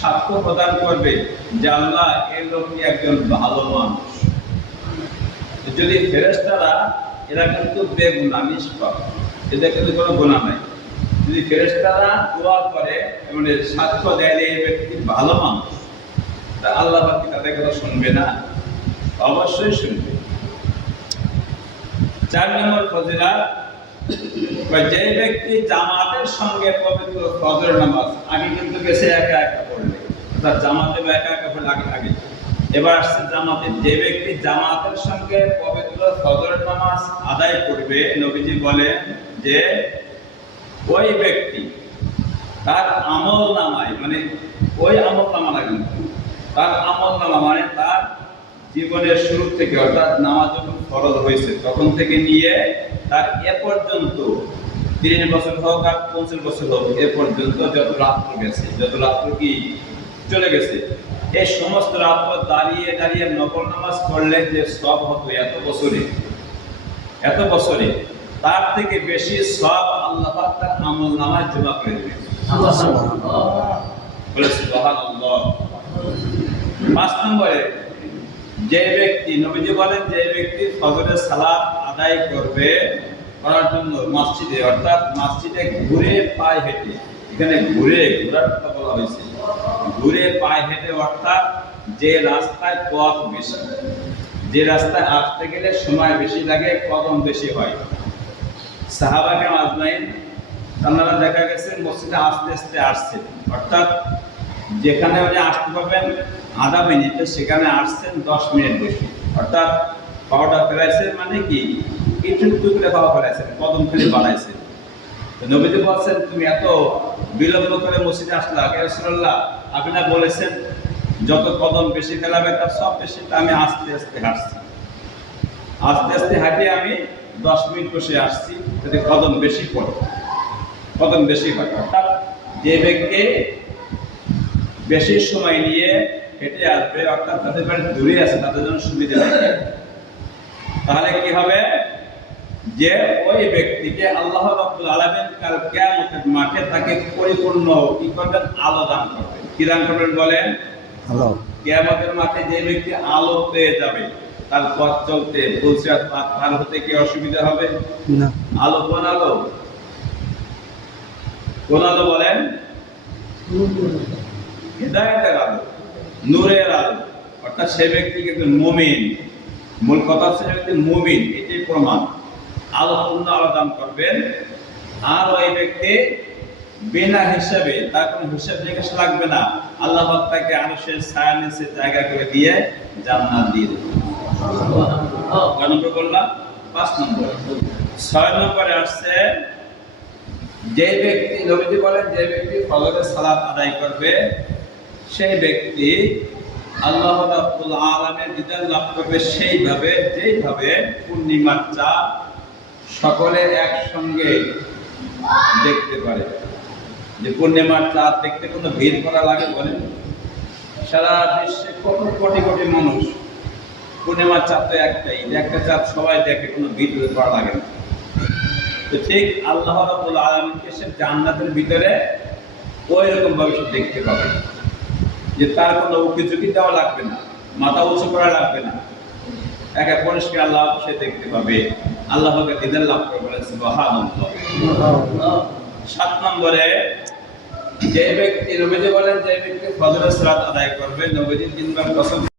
সাক্ষ্য প্রদান করবে যে আল্লাহ এই লোকটি একজন ভালো মানুষ। যদি ফেরেস্তারা এরা কিন্তু বেগুনা, নিষ্পাপ। এদের কিন্তু কোনো গুণা নাই। যদি ফেরেস্তারা দোয়া করে মানে সাক্ষ্য দেয় যে এই ব্যক্তি ভালো মানুষ, তা আল্লাহ বাকি তাদের কথা শুনবে না? অবশ্যই শুনবে। চার নম্বর ফজিলা যে ব্যক্তি জামাতের সঙ্গে পবিত্র ফজর নামাজ, আগে কিন্তু গেছে একা একা পড়লে, অর্থাৎ জামাতে বা একা একা পড়লে আগে আগে। এবার আসছে জামাতে। যে ব্যক্তি জামাতের সঙ্গে পবিত্র ফজর নামাজ আদায় করবে, নবীজি বলেন যে ওই ব্যক্তি তার আমল নামায় মানে ওই আমল নামা কিন্তু তার আমল নামা মানে তার জীবনের শুরু থেকে, অর্থাৎ নামাজ যখন ফরজ হয়েছে, তখন থেকে নিয়ে তার এ পর্যন্ত তিরিশ বছর হোক আর পঞ্চাশ বছর হোক এ পর্যন্ত যত রাত্র গেছে যত রাত্র কি চলে গেছে এই সমস্ত রাত্র দাঁড়িয়ে দাঁড়িয়ে নকল নামাজ পড়লে যে সব হতো এত বছরে এত বছরে তার থেকে বেশি সব আল্লাহ তার আমল নামায় জমা করে দেবে। পাঁচ নম্বরে যে ব্যক্তি নবীজি বলেন যে ব্যক্তি ফজরের সালাত আদায় করবে করার জন্য মসজিদে, অর্থাৎ মসজিদে ঘুরে পায়ে হেঁটে। এখানে ঘুরে, ঘোরার কথা বলা হয়েছে। ঘুরে পায়ে হেঁটে অর্থাৎ যে রাস্তায় পথ বেশি, যে রাস্তায় আসতে গেলে সময় বেশি লাগে কদম বেশি হয়। সাহাবাকে আজমাইন, তারা দেখা গেছে মসজিদে আস্তে আস্তে আসছে। অর্থাৎ যেখানে উনি আসতে পারবেন আধা মিনিটে, সেখানে আসছেন দশ মিনিট বেশি। অর্থাৎ পাওয়াটা ফেলাইছেন মানে কি? একটু একটু করে পাওয়া ফেলাইছেন কদম ফেলে বাড়াইছেন নবীজি বলছেন, তুমি এত বিলম্ব করে মসজিদে আসলে রসুল্লাহ আপনি না বলেছেন, যত কদম বেশি ফেলাবে, তার সব বেশি আমি আস্তে আস্তে হাঁটছি। আস্তে আস্তে হাঁটিয়ে আমি দশ মিনিট বসে আসছি, যাতে কদম বেশি পড়ে। কদম বেশি হয়। অর্থাৎ যে ব্যক্তি বেশি সময় নিয়ে হেঁটে আসবে, অর্থাৎ তাদের বাড়ি দূরে আছে, তাদের জন্য সুবিধা লাগে তাহলে কি হবে? যে ওই ব্যক্তিকে আল্লাহ রাব্বুল আলামিন কাল কিয়ামতের মাঠে তাকে পরিপূর্ণ কি করবেন? আলো দান করবেন। কি দান করবেন বলেন? হ্যালো কিয়ামতের মাঠে যে ব্যক্তি আলো পেয়ে যাবে তার পথ চলতে বলছে পার হতে কি অসুবিধা হবে? না। আলো কোন আলো? কোন আলো বলেন? হেদায়তের আলো নূরের আলো। অর্থাৎ সে ব্যক্তি কিন্তু মুমিন। মূল কথা হচ্ছে সে মুমিন এটাই প্রমাণ। আলো পূর্ণ করবেন, আর ওই ব্যক্তি বিনা হিসাবে, তার কোনো হিসাব জিজ্ঞাসা লাগবে না। আল্লাহ তাকে আরশের ছায়া নিচে জায়গা করে দিয়ে জান্নাত দিয়ে নম্বর বললাম পাঁচ নম্বর। ছয় নম্বরে আসছে, যে ব্যক্তি, নবীজি বলেন যে ব্যক্তি ফজরের সালাত আদায় করবে, সেই ব্যক্তি আল্লাহ রাব্বুল আলামিনের দিদার লাভ করবে সেইভাবে, যেইভাবে পূর্ণিমার চাঁদ সকলে একসঙ্গে দেখতে পারে। যে পূর্ণিমার চাঁদ দেখতে কোনো ভিড় করা লাগে বলেন সারা বিশ্বে কত কোটি কোটি মানুষ পূর্ণিমার চাঁদ তো একটাই একটা চাঁদ সবাই দেখে কোনো ভিড় করা লাগে না। তো ঠিক আল্লাহ রাব্বুল আলামিনকে সে জান্নাতের ভিতরে ওই রকম ভাবে দেখতে পাবে। যে তার কোনো উঁকি ঝুঁকি দেওয়া লাগবে না, মাথা উঁচু করা লাগবে না। এক এক পরিষ্কার আল্লাহ সে দেখতে পাবে। আল্লাহকে দিদার লাভ করে বলে সুবহানাল্লাহ। সাত নম্বরে, যে ব্যক্তি নবীজি বলেন, যে ব্যক্তি ফজরের সালাত আদায় করবে নবীজি তিনবার কসম